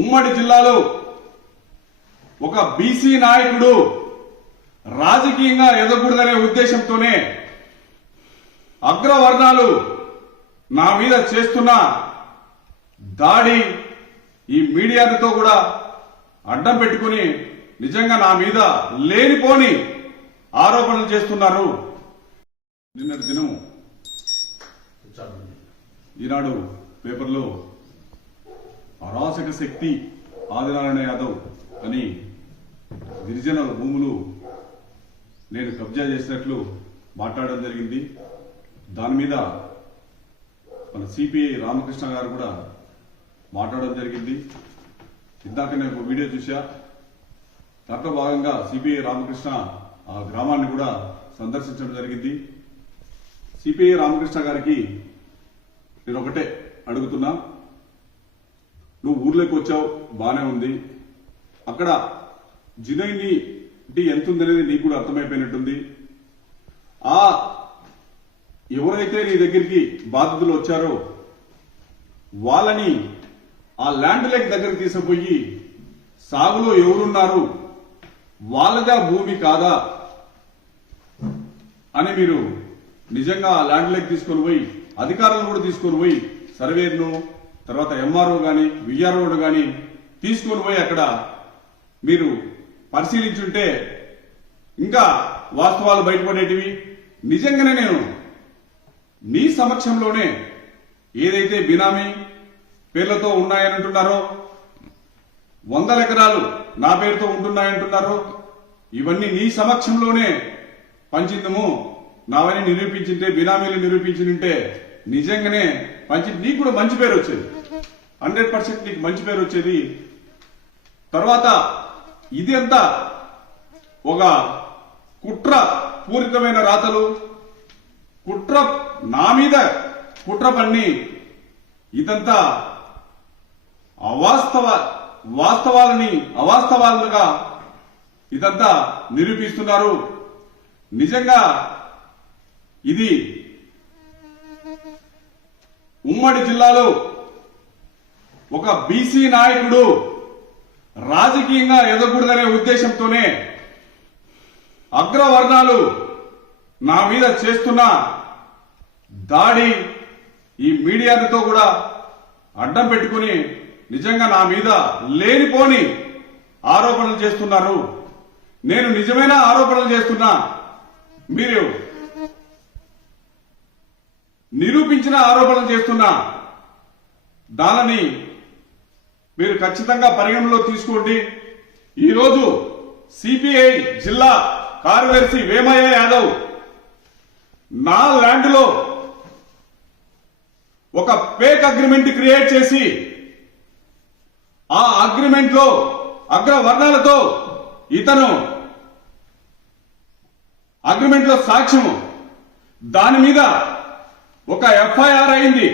ఉమ్మడి జిల్లాలో ఒక బీసీ నాయకుడు రాజకీయంగా ఎదగకూడదనే ఉద్దేశంతోనే అగ్రవర్ణాలు నా మీద చేస్తున్న దాడి ఈ మీడియాతో కూడా అడ్డం పెట్టుకుని నిజంగా నా మీద లేనిపోని ఆరోపణలు చేస్తున్నారు. నిన్నటి దినం ఈనాడు పేపర్లో అరాచక శక్తి ఆదినారాయణ యాదవ్ అని గిరిజనుల భూములు నేను కబ్జా చేసినట్లు మాట్లాడడం జరిగింది. దాని మీద మన సిపిఐ రామకృష్ణ గారు కూడా మాట్లాడడం జరిగింది. ఇందాక నేను ఒక వీడియో చూసా. దాంట్లో భాగంగా సిపిఐ రామకృష్ణ ఆ గ్రామాన్ని కూడా సందర్శించడం జరిగింది. సిపిఐ రామకృష్ణ గారికి నేను ఒకటే అడుగుతున్నా, నువ్వు ఊర్లోకి వచ్చావు, బానే ఉంది. అక్కడ జినైని ఎంత ఉందనేది నీకు కూడా అర్థమైపోయినట్టుంది. ఆ ఎవరైతే నీ దగ్గరికి బాధితులు వచ్చారో వాళ్ళని ఆ ల్యాండ్ లేక్ దగ్గరికి తీసుకుపోయి సాగులో ఎవరున్నారు, వాళ్ళగా భూమి కాదా అని మీరు నిజంగా ఆ ల్యాండ్ లేక్ తీసుకొని పోయి అధికారులను కూడా తీసుకొని పోయి సర్వేర్ను తర్వాత ఎంఆర్ఓ గాని విఆర్ఓ గాని తీసుకొని పోయి అక్కడ మీరు పరిశీలించుంటే ఇంకా వాస్తవాలు బయటపడేటివి. నిజంగానే నేను మీ సమక్షంలోనే ఏదైతే బినామీ పేర్లతో ఉన్నాయని అంటున్నారో, 100 ఎకరాలు నా పేరుతో ఉంటున్నాయంటున్నారో, ఇవన్నీ నీ సమక్షంలోనే పంచిందము. నావని నిరూపించింటే, బినామీలు నిరూపించింటే నిజంగానే పంచి నీకు కూడా మంచి పేరు వచ్చేది. 100% నీకు మంచి పేరు వచ్చేది. తర్వాత ఇది అంతా ఒక కుట్ర పూరితమైన రాతలు, కుట్ర నా మీద కుట్ర పన్ని ఇదంతా వాస్తవాలని అవాస్తవాలుగా ఇదంతా నిరూపిస్తున్నారు. నిజంగా ఇది ఉమ్మడి జిల్లాలో ఒక బీసీ నాయకుడు రాజకీయంగా ఎదగకూడదనే ఉద్దేశంతోనే అగ్రవర్ణాలు నా మీద చేస్తున్న దాడి ఈ మీడియాతో కూడా అడ్డం పెట్టుకుని నిజంగా నా మీద లేనిపోని ఆరోపణలు చేస్తున్నారు. నేను నిజమైన ఆరోపణలు చేస్తున్నా, మీరు నిరూపించిన ఆరోపణలు చేస్తున్నా, దానిని మీరు ఖచ్చితంగా పరిగణలో తీసుకోండి. ఈరోజు సిపిఐ జిల్లా కార్యదర్శి వేమయ్య యాదవ్ నా ల్యాండ్ లో ఒక ఫేక్ అగ్రిమెంట్ క్రియేట్ చేసి ఆ అగ్రిమెంట్ లో అగ్రవర్ణాలతో ఇతను అగ్రిమెంట్ లో సాక్ష్యము, దాని మీద ఒక ఎఫ్ఐఆర్ అయింది.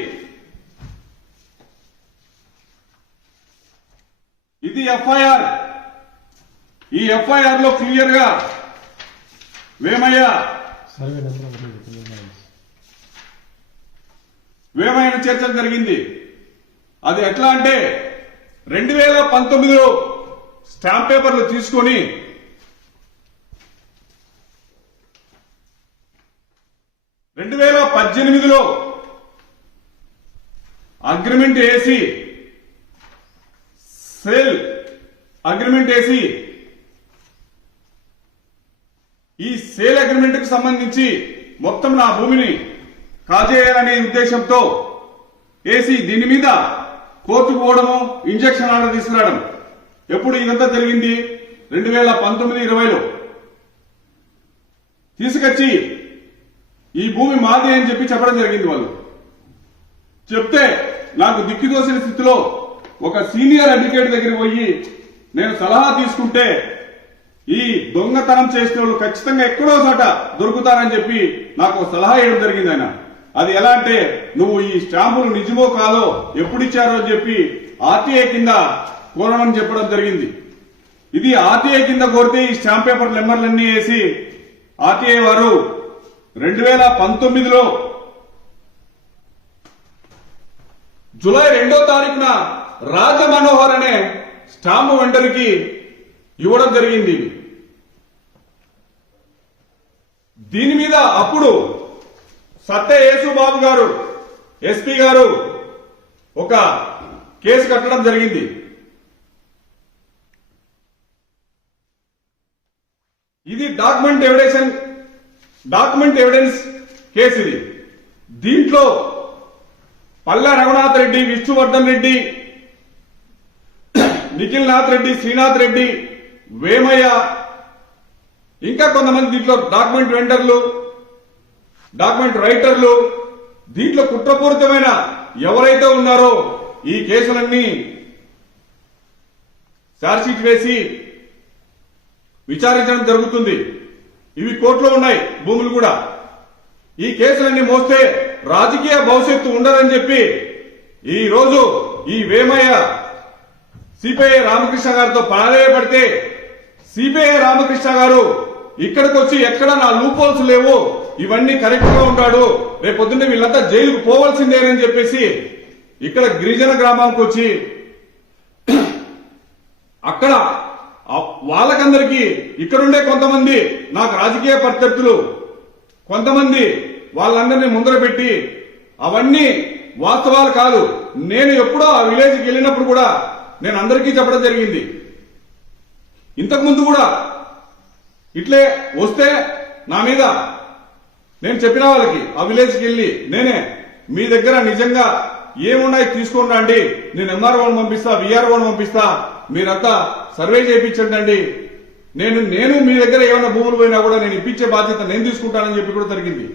ఇది ఎఫ్ఐఆర్. ఈ ఎఫ్ఐఆర్ లో క్లియర్ గా వేమయ్యను చేర్చడం జరిగింది. అది ఎట్లా అంటే 2019లో స్టాంప్ పేపర్లు తీసుకొని 2018లో అగ్రిమెంట్ వేసి సేల్ అగ్రిమెంట్ వేసి ఈ సేల్ అగ్రిమెంట్ కు సంబంధించి మొత్తం నా భూమిని కాజేయాలనే ఉద్దేశంతో వేసి దీని మీద కోర్టుకు పోవడము, ఇంజక్షన్ ఆర్డర్ తీసుకురావడం. ఎప్పుడు ఇదంతా జరిగింది? 2019-20లో తీసుకొచ్చి ఈ భూమి మాదే అని చెప్పి చెప్పడం జరిగింది. వాళ్ళు చెప్తే నాకు దిక్కుదోసిన స్థితిలో ఒక సీనియర్ అడ్వకేట్ దగ్గరికి పోయి నేను సలహా తీసుకుంటే ఈ దొంగతనం చేసిన వాళ్ళు ఖచ్చితంగా ఎక్కడో చోట దొరుకుతారని చెప్పి నాకు సలహా ఇవ్వడం జరిగింది. ఆయన అది ఎలా అంటే, నువ్వు ఈ స్టాంపులు నిజమో కాదో ఎప్పుడు ఇచ్చారో అని చెప్పి ఆర్టీఐ కింద కోరమని చెప్పడం జరిగింది. ఇది ఆర్టీఐ కింద కోరితే ఈ స్టాంప్ పేపర్ నెంబర్లన్నీ వేసి ఆర్టీఐ వారు 2019లో జూలై 2వ తారీఖున రాజమనోహర్ అనే స్టాంపు వెండర్కి ఇవ్వడం జరిగింది. దీని మీద అప్పుడు సత్య యేసుబాబు గారు ఎస్పీ గారు ఒక కేసు కట్టడం జరిగింది. ఇది డాక్యుమెంట్ ఎవిడెన్స్ కేసు. ఇది దీంట్లో పల్లె రఘునాథ్ రెడ్డి, విష్ణువర్ధన్ రెడ్డి, నిఖిల్ నాథ్ రెడ్డి, శ్రీనాథ్ రెడ్డి, వేమయ్య, ఇంకా కొంతమంది దీంట్లో డాక్యుమెంట్ వెండర్లు, డాక్యుమెంట్ రైటర్లు, దీంట్లో కుట్రపూరితమైన ఎవరైతే ఉన్నారో ఈ కేసులన్నీ ఛార్జ్షీట్ వేసి విచారించడం జరుగుతుంది. ఇవి కోర్టులో ఉన్నాయి భూములు కూడా. ఈ కేసులన్నీ మోస్తే రాజకీయ భవిష్యత్తు ఉండదని చెప్పి ఈ రోజు ఈ వేమయ్య సిపిఐ రామకృష్ణ గారితో పడితే సిపిఐ రామకృష్ణ గారు ఇక్కడికి వచ్చి ఎక్కడ నా లూపోల్స్ లేవు, ఇవన్నీ కరెక్ట్ గా ఉంటాడు, రేపొద్దున్నే వీళ్ళంతా జైలుకు పోవాల్సిందేనని చెప్పేసి ఇక్కడ గిరిజన గ్రామానికి వచ్చి అక్కడ వాళ్ళకందరికీ ఇక్కడుండే కొంతమంది నాకు రాజకీయ ప్రత్యర్థులు కొంతమంది వాళ్ళందరినీ ముందర పెట్టి అవన్నీ వాస్తవాలు కాదు, నేను ఎప్పుడో ఆ విలేజ్కి వెళ్ళినప్పుడు కూడా నేను అందరికీ చెప్పడం జరిగింది. ఇంతకుముందు కూడా ఇట్లే వస్తే నా మీద నేను చెప్పిన వాళ్ళకి ఆ విలేజ్కి వెళ్ళి నేనే మీ దగ్గర నిజంగా ఏమున్నాయి తీసుకోండి అండి, నేను ఎంఆర్ఓని పంపిస్తా, విఆర్ఓని పంపిస్తా, మీరంతా సర్వే చేయించండి, నేను మీ దగ్గర ఏమైనా భూములు పోయినా కూడా నేను ఇప్పించే బాధ్యత నేను తీసుకుంటానని చెప్పి కూడా జరిగింది.